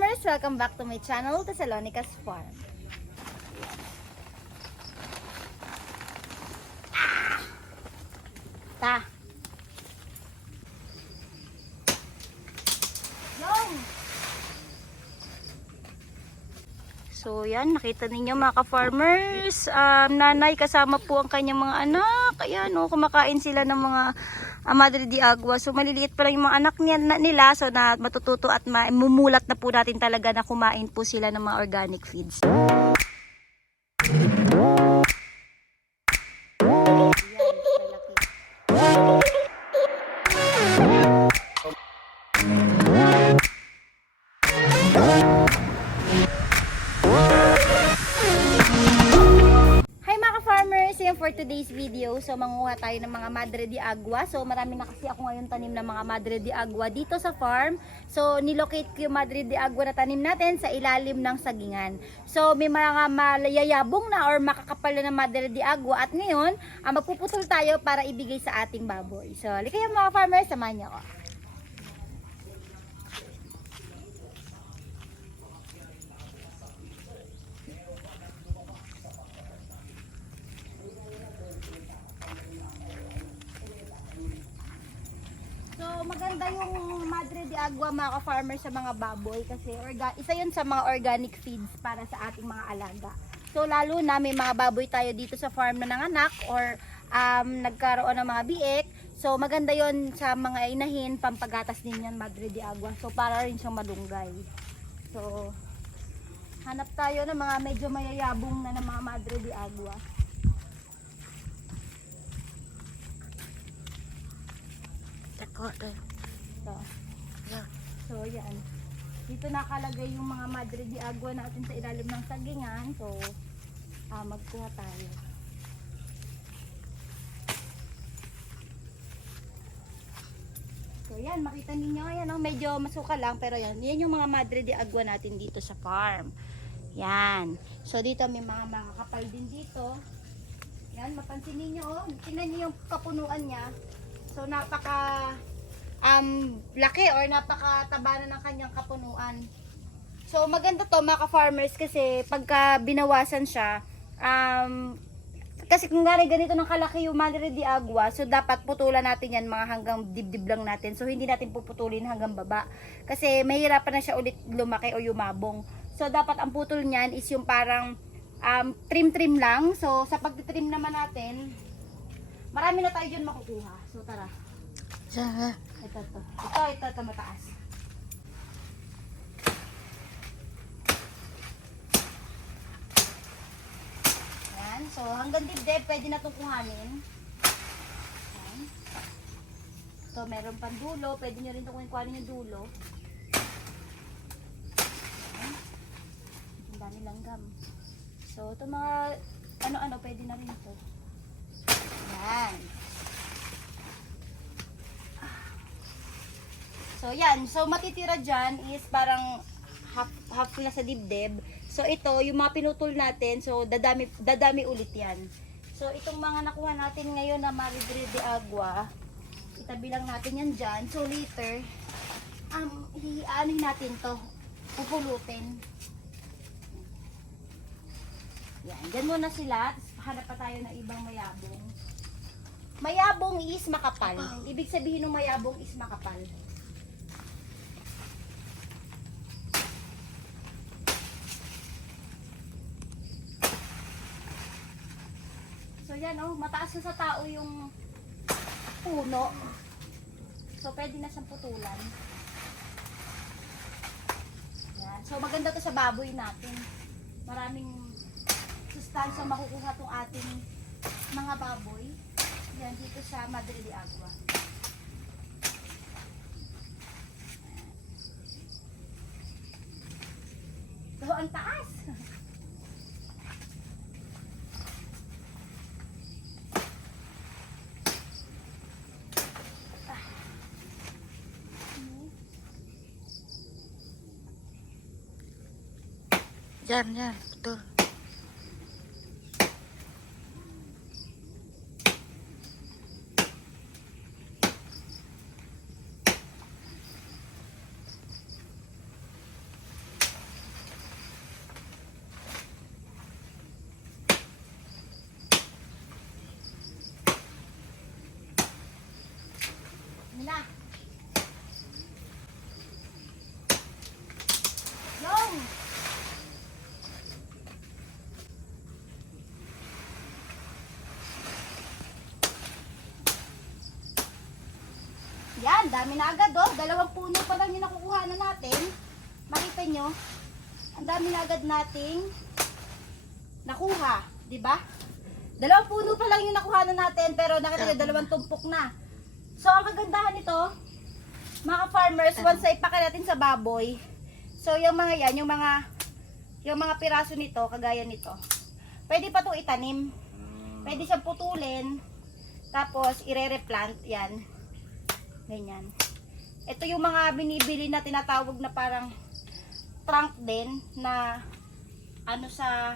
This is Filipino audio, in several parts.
farmers! Welcome back to my channel, Thessalonica's Farm. Ta! Yung! So yan, nakita ninyo mga ka-farmers, um, nanay kasama po ang kanyang mga anak. Ayan, oh, kumakain sila ng mga uh, Madre de Agua. So maliliit pa lang yung mga anak niya, na, nila, so na matututo at ma- mumulat na po natin talaga na kumain po sila ng mga organic feeds. So manguha tayo ng mga Madre de Agua. So marami na kasi ako ngayon tanim ng mga Madre de Agua dito sa farm. So nilocate ko yung Madre de Agua na tanim natin sa ilalim ng sagingan. So may mga malayayabong na or makakapal na Madre de Agua. At ngayon, ah, magpuputol tayo para ibigay sa ating baboy. So likaya mga farmers, samahan niyo ako. So maganda yung Madre de Agua mga ka-farmer sa mga baboy kasi orga isa yun sa mga organic feeds para sa ating mga alaga. So lalo na may mga baboy tayo dito sa farm na nanganak or um, nagkaroon ng mga biek. So maganda yon sa mga inahin, pampagatas din yan Madre de Agua. So para rin siyang malunggay. So hanap tayo ng mga medyo mayayabong na ng mga Madre de Agua. Tako doon. Yan. So, yan. Dito nakalagay yung mga Madre de Agua natin sa ilalim ng sagingan. So, ah, magkuha tayo. So, yan. Makita ninyo. Yan, oh, medyo masuka lang. Pero yan. Yan yung mga Madre de Agua natin dito sa farm. Yan. So, dito may mga mga kapal din dito. Yan. Mapansin ninyo. Oh. Tingnan niyo yung kapunuan niya. So, napaka um, laki or napakataba na ng kanyang kapunuan. So maganda to mga ka-farmers kasi pagka binawasan siya, um, kasi kung gani ganito ng kalaki yung Madre de Agua, so dapat putulan natin yan mga hanggang dibdib lang natin. So hindi natin puputulin hanggang baba. Kasi mahirapan na siya ulit lumaki o yumabong. So dapat ang putol niyan is yung parang um, trim-trim lang. So sa pag-trim naman natin, marami na tayo dyan makukuha. So tara. Diyan, Ito, ito. Ito, ito, ito, mataas. Yan. So, hanggang dibdib, pwede na itong kuhanin. Yan. So, meron pang dulo. Pwede nyo rin itong kuhanin yung dulo. Yan. Ang dami langgam. So, ito mga ano-ano, pwede na rin ito. Yan. So, yan. So, matitira dyan is parang half, half na sa dibdib. So, ito, yung mga pinutol natin, so, dadami, dadami ulit yan. So, itong mga nakuha natin ngayon na Marigre de Agua, itabi lang natin yan dyan. So, later, um, hiaanin natin to. Pupulutin. Yan. Dyan muna sila. Hanap pa tayo ng ibang mayabong. Mayabong is makapal. Ibig sabihin ng mayabong is makapal. So yan oh, mataas na sa tao yung puno. So pwede na siyang putulan. Yan. So maganda to sa baboy natin. Maraming sustansya makukuha tong ating mga baboy. Yan dito sa Madre de Agua. So ang taas. Diyan, diyan. Betul. Dami na agad oh. Dalawang puno pa lang yung nakukuha na natin. Makita nyo, ang dami na agad nating nakuha, ba? Dalawang puno pa lang yung nakuha na natin, pero nakita nyo, dalawang tumpok na. So, ang kagandahan nito, mga farmers, once na ipaka natin sa baboy, so yung mga yan, yung mga, yung mga piraso nito, kagaya nito, pwede pa itong itanim. Pwede siyang putulin, tapos ire-replant yan. Ganyan. Ito yung mga binibili na tinatawag na parang trunk din na ano sa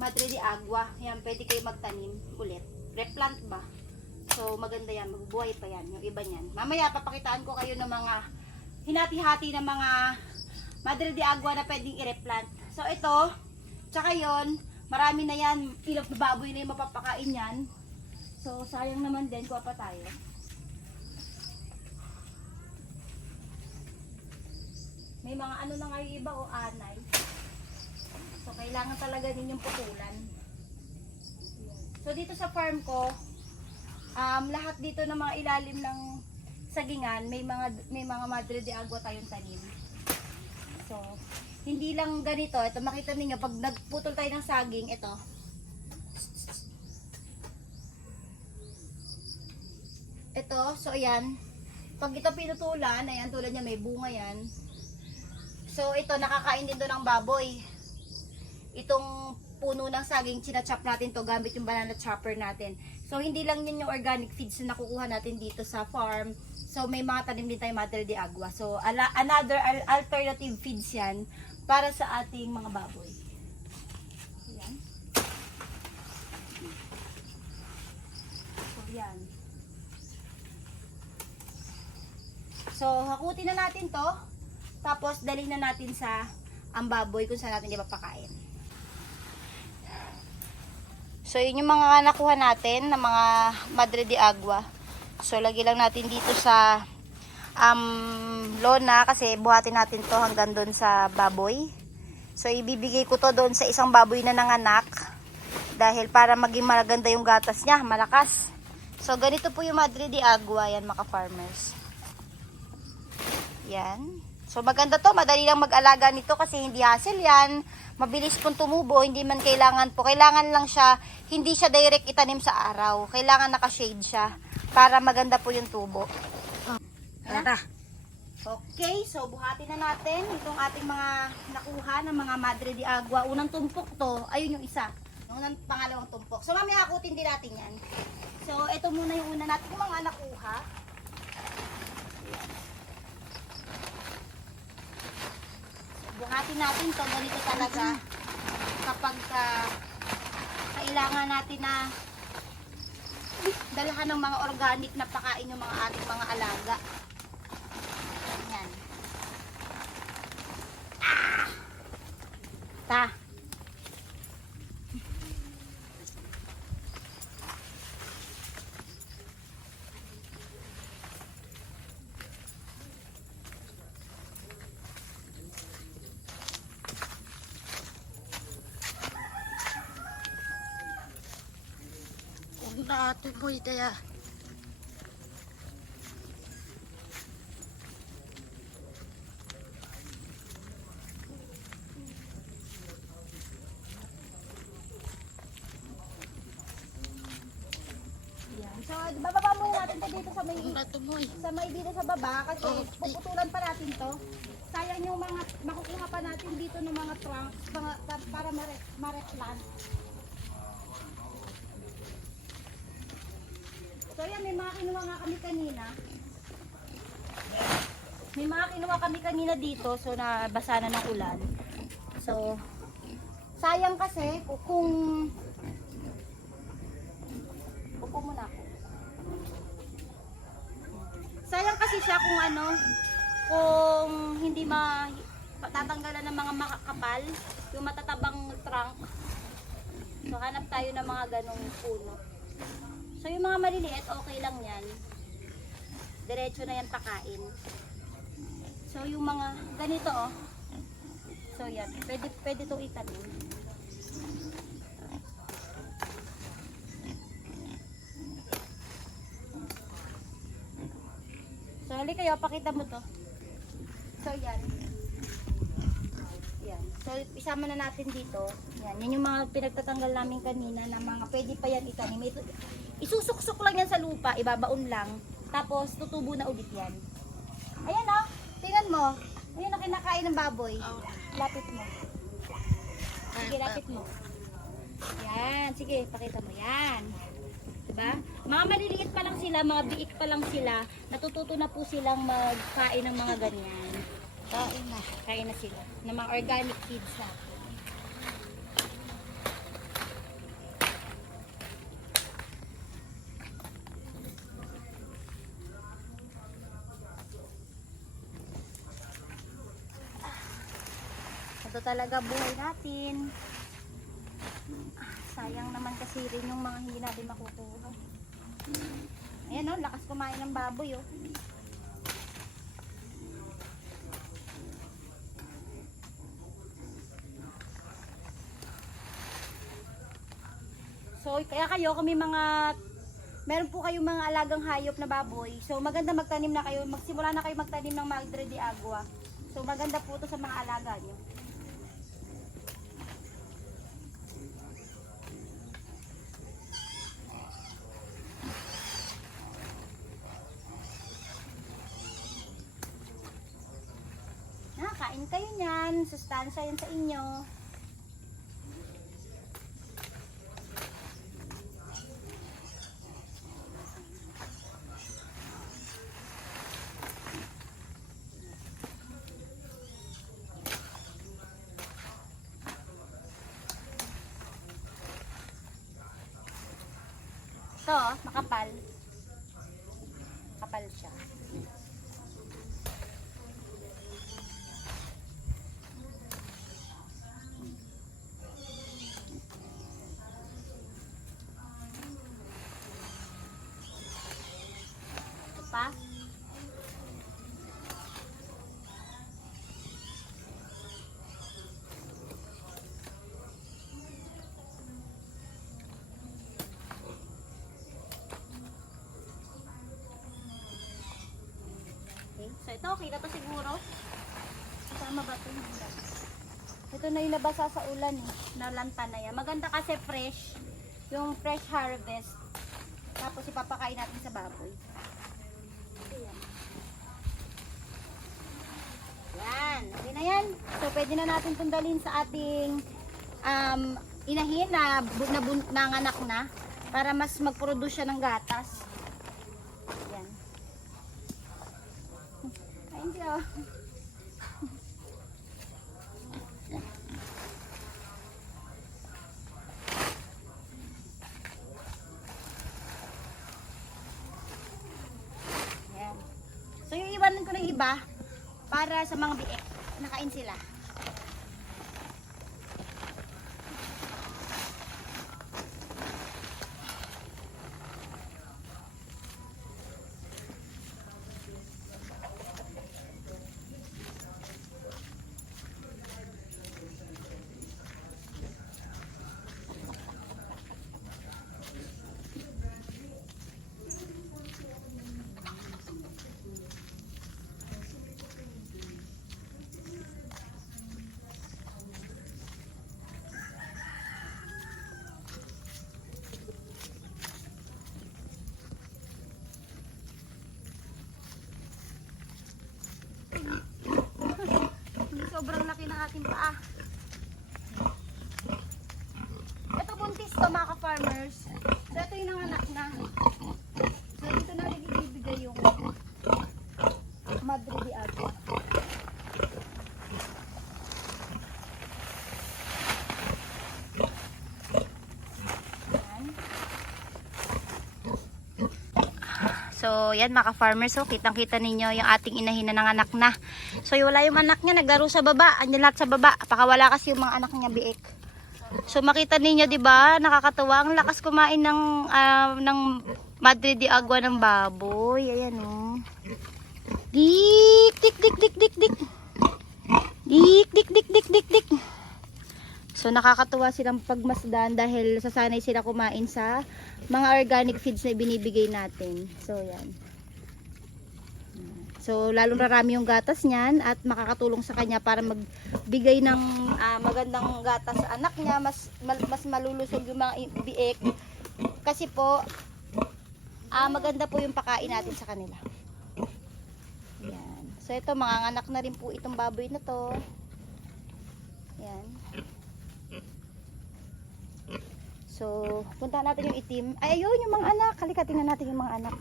Madre de Agua. Yan, pwede kayo magtanim ulit. Replant ba? So, maganda yan. Magbubuhay pa yan. Yung iba niyan. Mamaya, papakitaan ko kayo ng mga hinati-hati ng mga Madre de Agua na pwedeng i-replant. So, ito, tsaka yon marami na yan. Ilang baboy na yung mapapakain yan. So, sayang naman din. Kuha pa tayo. May mga ano na nga iba o anay. So, kailangan talaga din yung putulan. So, dito sa farm ko, um, lahat dito ng mga ilalim ng sagingan, may mga may mga madre de agua tayong tanim. So, hindi lang ganito. Ito makita niyo pag nagputol tayo ng saging, ito. Ito, so ayan. Pag ito pinutulan, ayan tulad niya may bunga yan. So ito nakakain din doon ng baboy. Itong puno ng saging, chinachop natin to gamit yung banana chopper natin. So hindi lang yun yung organic feeds na nakukuha natin dito sa farm. So may mga tanim din tayo Madre de Agua. So ala, another al- alternative feeds yan para sa ating mga baboy. Ayan. So yan. So hakutin na natin to. Tapos dalhin na natin sa ang baboy kung saan natin ipapakain. So, yun yung mga nakuha natin na mga Madre de Agua. So, lagi lang natin dito sa um, lona kasi buhatin natin to hanggang doon sa baboy. So, ibibigay ko to doon sa isang baboy na nanganak dahil para maging maganda yung gatas niya, malakas. So, ganito po yung Madre de Agua, yan mga farmers. Yan. So, maganda to. Madali lang mag-alaga nito kasi hindi hassle yan. Mabilis pong tumubo. Hindi man kailangan po. Kailangan lang siya, hindi siya direct itanim sa araw. Kailangan naka-shade siya para maganda po yung tubo. Tara. Okay, so buhatin na natin itong ating mga nakuha ng mga Madre de Agua. Unang tumpok to, ayun yung isa. Unang pangalawang tumpok. So mamaya akutin din natin yan. So ito muna yung una natin yung mga nakuha. Buhatin natin to ganito talaga kapag ka, kailangan natin na dalahan ng mga organic na pakain yung mga ating mga alaga. Yan. Ah! Ta. Mo itaya. Yan. So, bababa muna natin to dito sa may tumoy. sa may dito sa baba kasi Oh, puputulan pa natin to. Sayang yung mga makukuha pa natin dito ng mga trunks mga, pa- para mare, mare-plant. So yan, may mga kinuha nga kami kanina. May mga kinuha kami kanina dito so nabasa na ng ulan. So sayang kasi kung- kung Upo muna ako. Sayang kasi siya kung ano, kung hindi ma tatanggalan ng mga makakapal, yung matatabang trunk. So hanap tayo ng mga ganong puno. So yung mga maliliit, okay lang yan. Diretso na yan pakain. So yung mga ganito oh. So yan, pwede, pwede itong itanim. So, hali kayo, pakita mo to. So, yan. Yan. So, isama na natin dito. Yan. Yan yung mga pinagtatanggal namin kanina na mga pwede pa yan itanim. Ito, isusuksok lang yan sa lupa, ibabaon lang. Tapos, tutubo na ulit yan. Ayan o. Tingnan mo. Ayan na kinakain ng baboy. Lapit mo. Sige, lapit mo. Yan. Sige, pakita mo. Yan. Diba? Mga maliliit pa lang sila, mga biik pa lang sila, natututo na po silang magkain ng mga ganyan. Kain na. Kain na sila. Ng mga organic feeds na. Ito talaga buhay natin. Sayang naman kasi rin yung mga hindi natin makukuha. Ayan o, lakas kumain ng baboy oh. So, kaya kayo, kami mga, meron po kayong mga alagang hayop na baboy. So, maganda magtanim na kayo, magsimula na kayo magtanim ng Madre de Agua. So, maganda po to sa mga alaga nyo. Ah, kain kayo niyan. Sustansya yan sa inyo. Ito, makapal. Makapal siya. Ito pa. Okay. So ito, okay na to siguro. Kasama ba ito? Hindi. Ito na yung sa ulan eh. Nalanta na yan. Maganda kasi fresh. Yung fresh harvest. Tapos ipapakain natin sa baboy. Yan. Okay na yan. So pwede na natin itong dalhin sa ating um, inahin na, na bun- nanganak na para mas mag-produce siya ng gatas. Yan. Yan. So yung iwanan ko ng iba para sa mga biik. Nakain sila. Sobrang laki ng ating paa. Ito buntis to mga ka-farmers. So ito yung nanganak na. So dito na rin ibibigay yung Madre de Agua. Yan. So, yan mga farmers so kitang-kita ninyo yung ating inahin na nanganak na. So, wala yung anak niya, naglaro sa baba. Andyan lahat sa baba. Pakawala kasi yung mga anak niya biik. So, makita ninyo, di ba? Nakakatuwa. Ang lakas kumain ng, ah, ng Madre de Agua ng baboy. Ayan, oh. Dik, dik, dik, dik, dik, dik. Dik, dik, dik, dik, dik, dik. So, nakakatuwa silang pagmasdan dahil sasanay sila kumain sa mga organic feeds na binibigay natin. So, yan. So, lalong rarami yung gatas niyan at makakatulong sa kanya para magbigay ng ah, magandang gatas sa anak niya. Mas, mal- mas malulusog yung mga biik. Kasi po, ah, maganda po yung pakain natin sa kanila. Yan. So, ito, mga anak na rin po itong baboy na to. Yan. So, punta natin yung itim. Ay, ayun, yung mga anak. Halika, tingnan natin yung mga anak.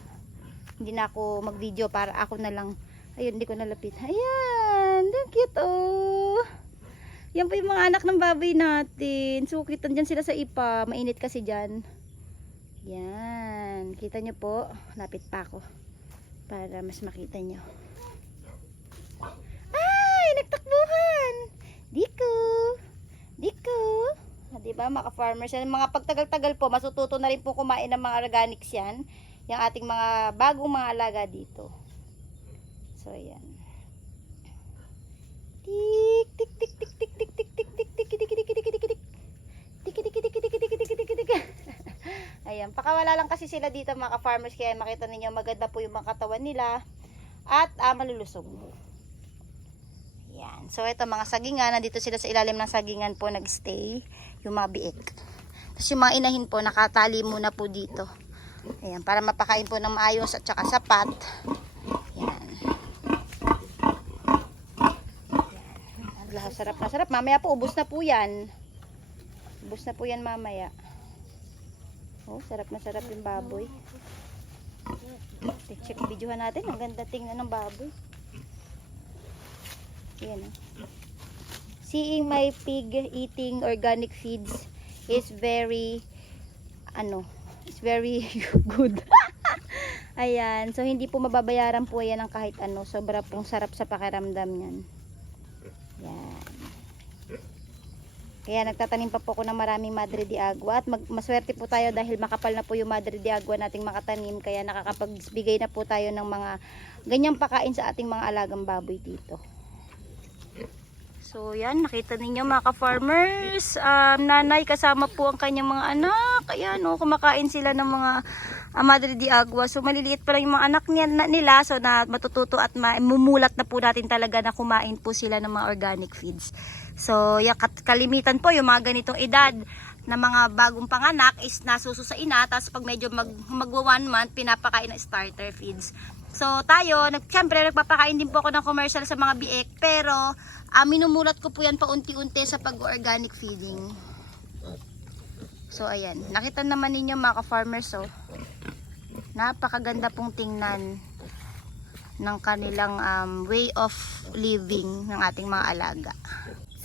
Hindi na ako mag-video para ako na lang. Ayun, hindi ko nalapit. Ayan, ang cute oh. Yan po yung mga anak ng baboy natin. Sukit, andyan sila sa ipa. Mainit kasi dyan. Yan. Kita nyo po. Lapit pa ako. Para mas makita nyo. Ay, nagtakbuhan. Diko. Diko. Ah, Diba, mga farmers yan. Mga pagtagal-tagal po, masututo na rin po kumain ng mga organics yan. Yung ating mga bagong mga alaga dito. So, yan. Tik, tik, tik, tik, tik, tik, tik, tik, tik, tik, tik, tik, tik, tik, tik, tik, tik. Tik. Ayan, pakawala lang kasi sila dito mga farmers kaya makita ninyo maganda po yung mga katawan nila at ah, malulusog. Yan. So, ito mga sagingan, nandito sila sa ilalim ng sagingan po nagstay, yung mga biik. Tapos yung mga inahin po, nakatali muna po dito. Ayan, para mapakain po ng maayos at saka sapat. Yan. Yan. Ang sarap na sarap. Mamaya po, ubos na po yan. Ubos na po yan mamaya. Oh, sarap na sarap yung baboy. Check videohan natin. Ang ganda tingnan ng baboy. Yan oh. Seeing my pig eating organic feeds is very ano, is very good. Ayan, so hindi po mababayaran po yan ng kahit ano. Sobra pong sarap sa pakiramdam niyan. Yan. Kaya nagtatanim pa po ako ng maraming Madre de Agua at mag, maswerte po tayo dahil makapal na po yung Madre de Agua nating makatanim kaya nakakapagbigay na po tayo ng mga ganyang pakain sa ating mga alagang baboy dito. So yan, nakita ninyo mga ka-farmers, um, nanay kasama po ang kanyang mga anak. Ayan, no, kumakain sila ng mga uh, Madre de Agua. So maliliit pa lang yung mga anak nila, so na matututo at mumulat na po natin talaga na kumain po sila ng mga organic feeds. So kat- kalimitan po yung mga ganitong edad na mga bagong panganak is nasuso sa ina, tapos pag medyo mag, magwa one month, pinapakain ng starter feeds. So tayo, nag, syempre nagpapakain din po ako ng commercial sa mga biek, pero ah, minumulat ko po yan paunti-unti sa pag-organic feeding. So ayan, nakita naman ninyo mga ka-farmers, so napakaganda pong tingnan ng kanilang um, way of living ng ating mga alaga.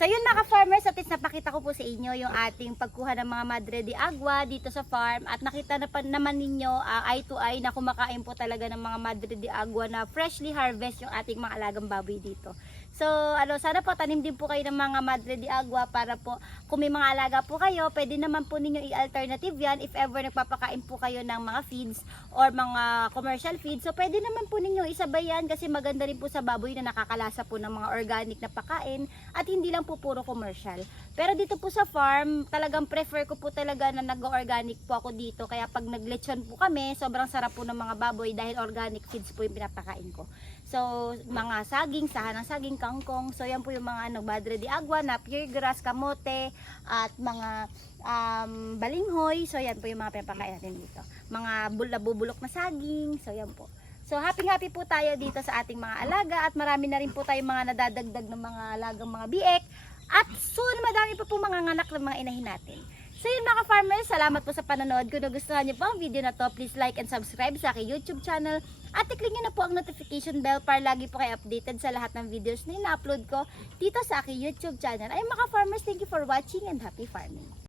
So yun mga farmers, at least napakita ko po sa inyo yung ating pagkuha ng mga Madre de Agua dito sa farm at nakita na pa naman ninyo uh, eye to eye na kumakain po talaga ng mga Madre de Agua na freshly harvest yung ating mga alagang baboy dito. So ano, sana po tanim din po kayo ng mga Madre de Agua para po kung may mga alaga po kayo, pwede naman po ninyo i-alternative yan if ever nagpapakain po kayo ng mga feeds or mga commercial feeds. So pwede naman po ninyo isabay yan kasi maganda rin po sa baboy na nakakalasa po ng mga organic na pakain at hindi lang po puro commercial. Pero dito po sa farm, talagang prefer ko po talaga na nag-organic po ako dito. Kaya pag naglechon po kami, sobrang sarap po ng mga baboy dahil organic feeds po yung pinapakain ko. So, mga saging, sahan ng saging, kangkong. So, yan po yung mga ano, Madre de Agua, napier grass, kamote, at mga um, balinghoy. So, yan po yung mga pinapakain natin dito. Mga bul- nabubulok na saging. So, yan po. So, happy-happy po tayo dito sa ating mga alaga at marami na rin po tayong mga nadadagdag ng mga alagang mga biek. At soon, madami pa po mga nganak ng mga inahin natin. So yun mga farmers, salamat po sa panonood. Kung nagustuhan niyo po ang video na to, please like and subscribe sa aking YouTube channel. At i-click niyo na po ang notification bell para lagi po kayo updated sa lahat ng videos na ina-upload ko dito sa aking YouTube channel. Ay mga farmers, thank you for watching and happy farming.